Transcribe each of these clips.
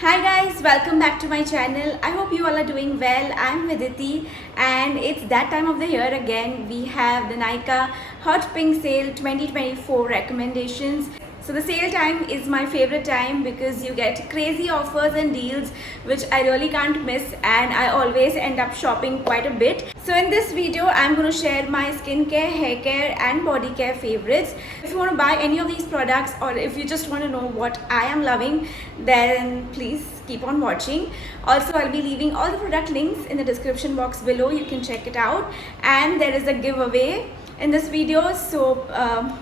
Hi guys, welcome back to my channel. I hope you all are doing well. I'm Viditi and it's that time of the year again. We have the Nykaa Hot Pink Sale 2024 recommendations. So the sale time is my favorite time because you get crazy offers and deals which I really can't miss, and I always end up shopping quite a bit. So in this video, I'm going to share my skincare, hair care and body care favorites. If you want to buy any of these products or if you just want to know what I am loving, then please keep on watching. Also, I'll be leaving all the product links in the description box below. You can check it out, and there is a giveaway in this video, so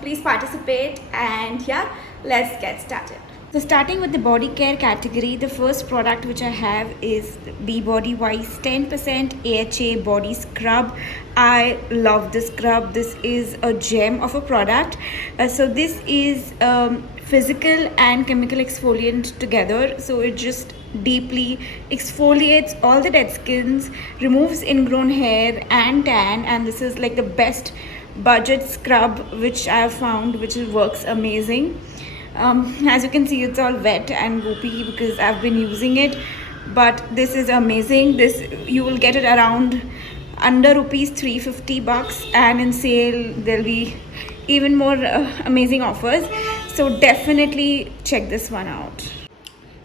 please participate. And yeah, let's get started. So starting with the body care category, the first product which I have is Be Body Wise 10% AHA body scrub. I love this scrub. This is a gem of a product. So this is physical and chemical exfoliant together, so it just deeply exfoliates all the dead skins, removes ingrown hair and tan, and this is like the best budget scrub which I have found, which works amazing. As you can see, it's all wet and goopy because I've been using it, but this is amazing. This you will get it around under rupees 350 bucks, and in sale there'll be even more amazing offers, so definitely check this one out.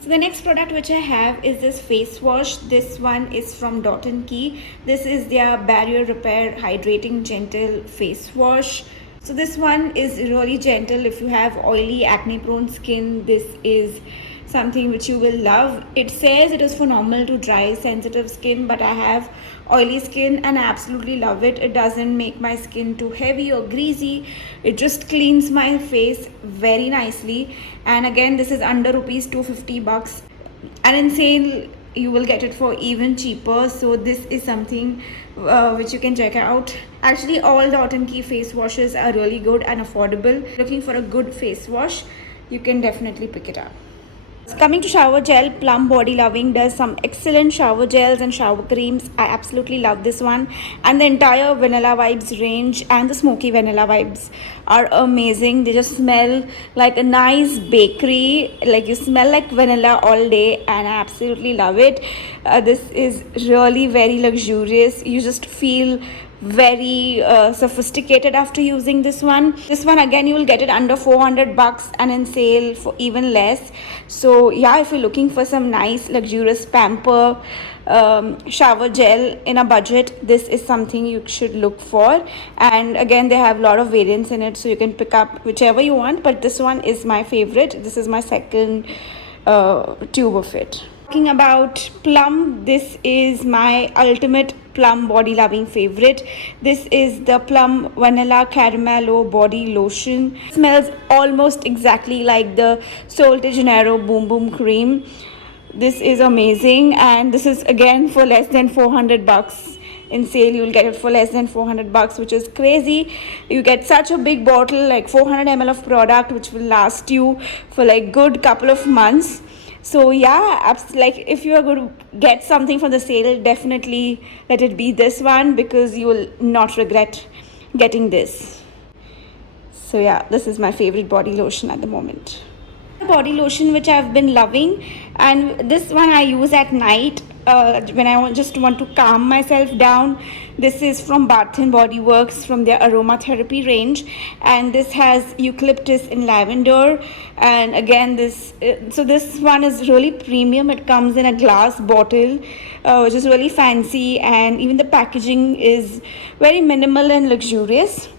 So the next product which I have is this face wash. This one is from Dot & Key. This is their barrier repair hydrating gentle face wash. So this one is really gentle. If you have oily acne prone skin, this is something which you will love. It says it is for normal to dry sensitive skin, but I have oily skin and I absolutely love it. It doesn't make my skin too heavy or greasy. It just cleans my face very nicely. And again, this is under rupees 250 bucks, and in sale you will get it for even cheaper. So this is something which you can check out. Actually, all Dot & Key face washes are really good and affordable. Looking for a good face wash, you can definitely pick it up. Coming to shower gel, Plum Body Loving does some excellent shower gels and shower creams. I absolutely love this one, and the entire Vanilla Vibes range and the Smoky Vanilla Vibes are amazing. They just smell like a nice bakery, like you smell like vanilla all day, and I absolutely love it. This is really very luxurious. You just feel very sophisticated after using this one. This one again, you will get it under 400 bucks and in sale for even less. So yeah, if you're looking for some nice luxurious pamper shower gel in a budget, this is something you should look for. And again, they have a lot of variants in it, so you can pick up whichever you want, but this one is my favorite. This is my second tube of it. Talking about Plum, this is my ultimate Plum body loving favorite. This is the Plum Vanilla Caramello body lotion. It smells almost exactly like the Sol de Janeiro Boom Boom cream. This is amazing, and this is again for less than 400 bucks. In sale you will get it for less than 400 bucks, which is crazy. You get such a big bottle, like 400 ml of product, which will last you for like good couple of months. So yeah, like if you are going to get something from the sale, definitely let it be this one, because you will not regret getting this. So yeah, this is my favorite body lotion at the moment. Body lotion which I've been loving, and this one I use at night when I just want to calm myself down. This is from Bath and Body Works, from their aromatherapy range, and this has eucalyptus and lavender. And again, this one is really premium. It comes in a glass bottle, which is really fancy, and even the packaging is very minimal and luxurious.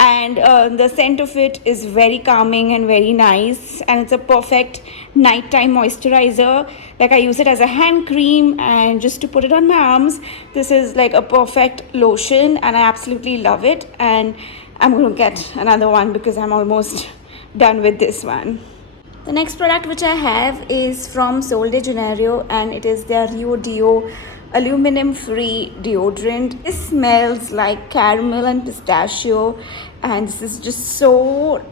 And the scent of it is very calming and very nice, and it's a perfect nighttime moisturizer. Like I use it as a hand cream and just to put it on my arms. This is like a perfect lotion, and I absolutely love it, and I'm going to get another one because I'm almost done with this one. The next product which I have is from Sol de Janeiro, and it is their Rio Dio aluminum free deodorant. This smells like caramel and pistachio, and this is just so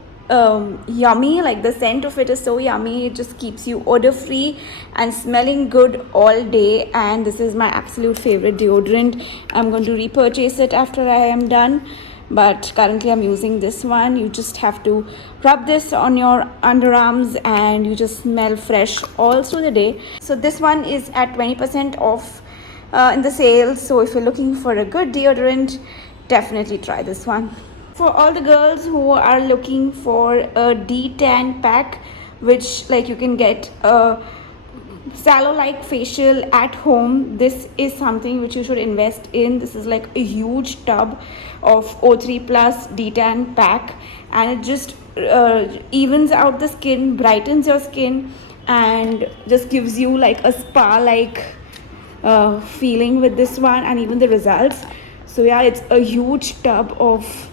yummy. Like the scent of it is so yummy. It just keeps you odor free and smelling good all day, and this is my absolute favorite deodorant. I'm going to repurchase it after I am done. but currently I'm using this one. You just have to rub this on your underarms and you just smell fresh all through the day. So this one is at 20% off in the sale. So if you're looking for a good deodorant, definitely try this one. For all the girls who are looking for a detan pack, which like you can get a sallow like facial at home, this is something which you should invest in. This is like a huge tub of O3 plus detan pack, and it just evens out the skin, brightens your skin, and just gives you like a spa like feeling with this one, and even the results. So yeah, it's a huge tub of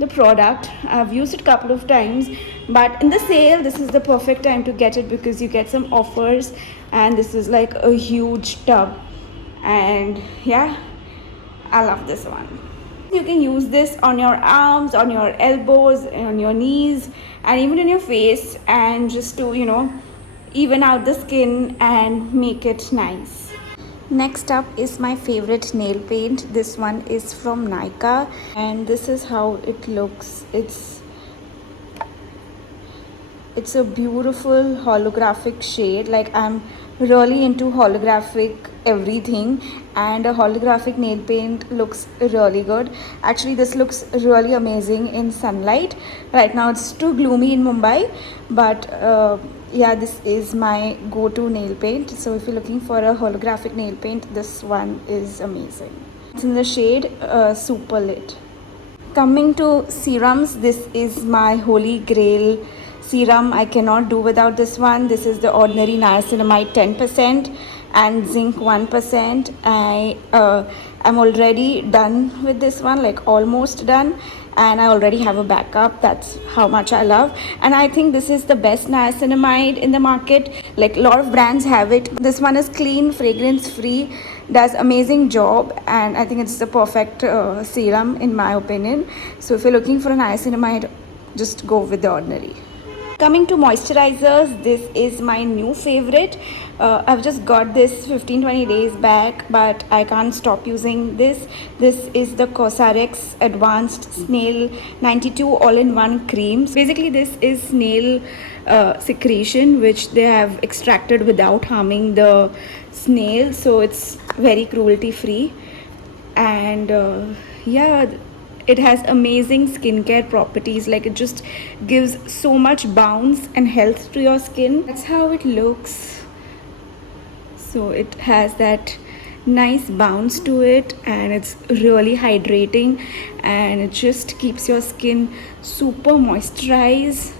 the product. I've used it a couple of times, but in the sale this is the perfect time to get it because you get some offers, and this is like a huge tub. And yeah, I love this one. You can use this on your arms, on your elbows, on your knees, and even in your face, and just to even out the skin and make it nice. Next up is my favorite nail paint. This one is from Nykaa, and this is how it looks. It's a beautiful holographic shade. Like, I'm really into holographic everything, and a holographic nail paint looks really good. Actually, this looks really amazing in sunlight. Right now it's too gloomy in Mumbai, but yeah, this is my go-to nail paint. So if you're looking for a holographic nail paint, this one is amazing. It's in the shade Super Lit. Coming to serums, this is my holy grail serum. I cannot do without this one. This is the Ordinary Niacinamide 10% and Zinc 1%. I'm already done with this one, like almost done, and I already have a backup. That's how much I love, and I think this is the best niacinamide in the market. Like, a lot of brands have it. This one is clean, fragrance free, does amazing job, and I think it's the perfect serum in my opinion. So if you're looking for a niacinamide, just go with the Ordinary. Coming to moisturizers, this is my new favorite. I've just got this 15-20 days back, but I can't stop using this. This is the Cosrx Advanced Snail 92 all-in-one creams. Basically, this is snail secretion which they have extracted without harming the snail, so it's very cruelty free. And yeah, it has amazing skincare properties. Like, it just gives so much bounce and health to your skin. That's how it looks. So it has that nice bounce to it, and it's really hydrating, and it just keeps your skin super moisturized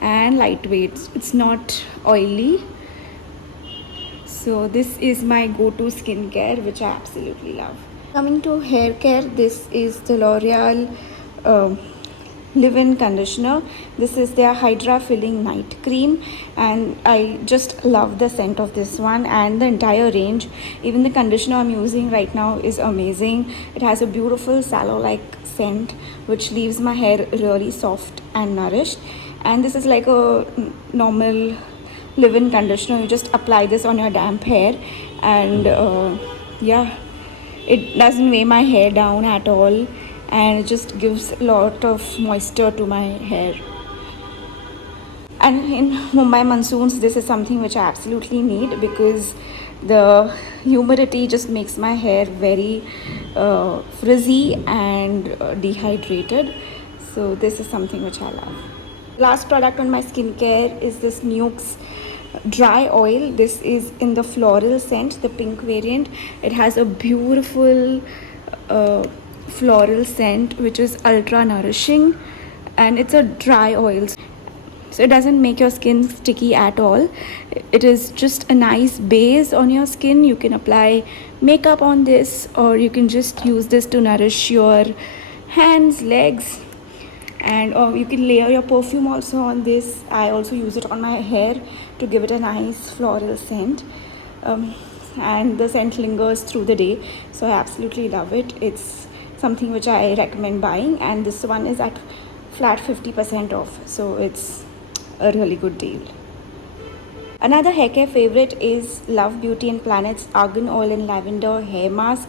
and lightweight. It's not oily. So this is my go-to skincare, which I absolutely love. Coming to hair care, this is the L'Oreal Leave-In Conditioner. This is their Hydra Filling Night Cream, and I just love the scent of this one and the entire range. Even the conditioner I'm using right now is amazing. It has a beautiful sallow-like scent which leaves my hair really soft and nourished. And this is like a normal leave-in conditioner. You just apply this on your damp hair, and yeah, it doesn't weigh my hair down at all, and it just gives a lot of moisture to my hair. And in Mumbai monsoons, this is something which I absolutely need, because the humidity just makes my hair very frizzy and dehydrated. So this is something which I love. Last product on my skincare is this Nuxe dry oil. This is in the floral scent, the pink variant. It has a beautiful floral scent which is ultra nourishing, and it's a dry oil, so it doesn't make your skin sticky at all. It is just a nice base on your skin. You can apply makeup on this, or you can just use this to nourish your hands, legs, and you can layer your perfume also on this. I also use it on my hair to give it a nice floral scent, and the scent lingers through the day, so I absolutely love it. It's something which I recommend buying, and this one is at flat 50% off, so it's a really good deal. Another hair care favorite is Love Beauty and Planet's Argan Oil and Lavender Hair Mask.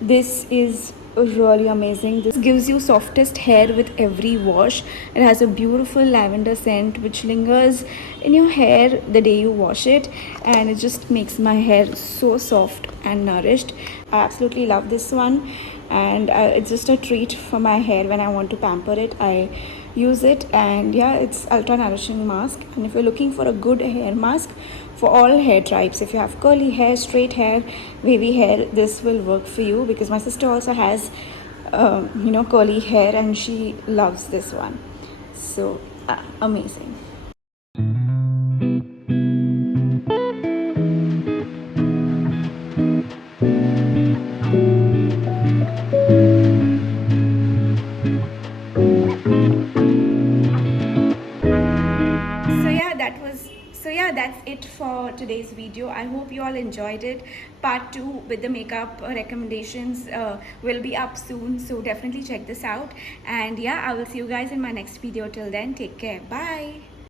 This is really amazing. This gives you softest hair with every wash. It has a beautiful lavender scent which lingers in your hair the day you wash it, and it just makes my hair so soft and nourished. I absolutely love this one, and it's just a treat for my hair. When I want to pamper it, I use it. And yeah, it's ultra nourishing mask. And if you're looking for a good hair mask for all hair types, if you have curly hair, straight hair, wavy hair, this will work for you, because my sister also has curly hair and she loves this one. So amazing. So yeah, that's it for today's video. I hope you all enjoyed it. Part 2 with the makeup recommendations will be up soon, so definitely check this out. And yeah, I will see you guys in my next video. Till then, take care. Bye.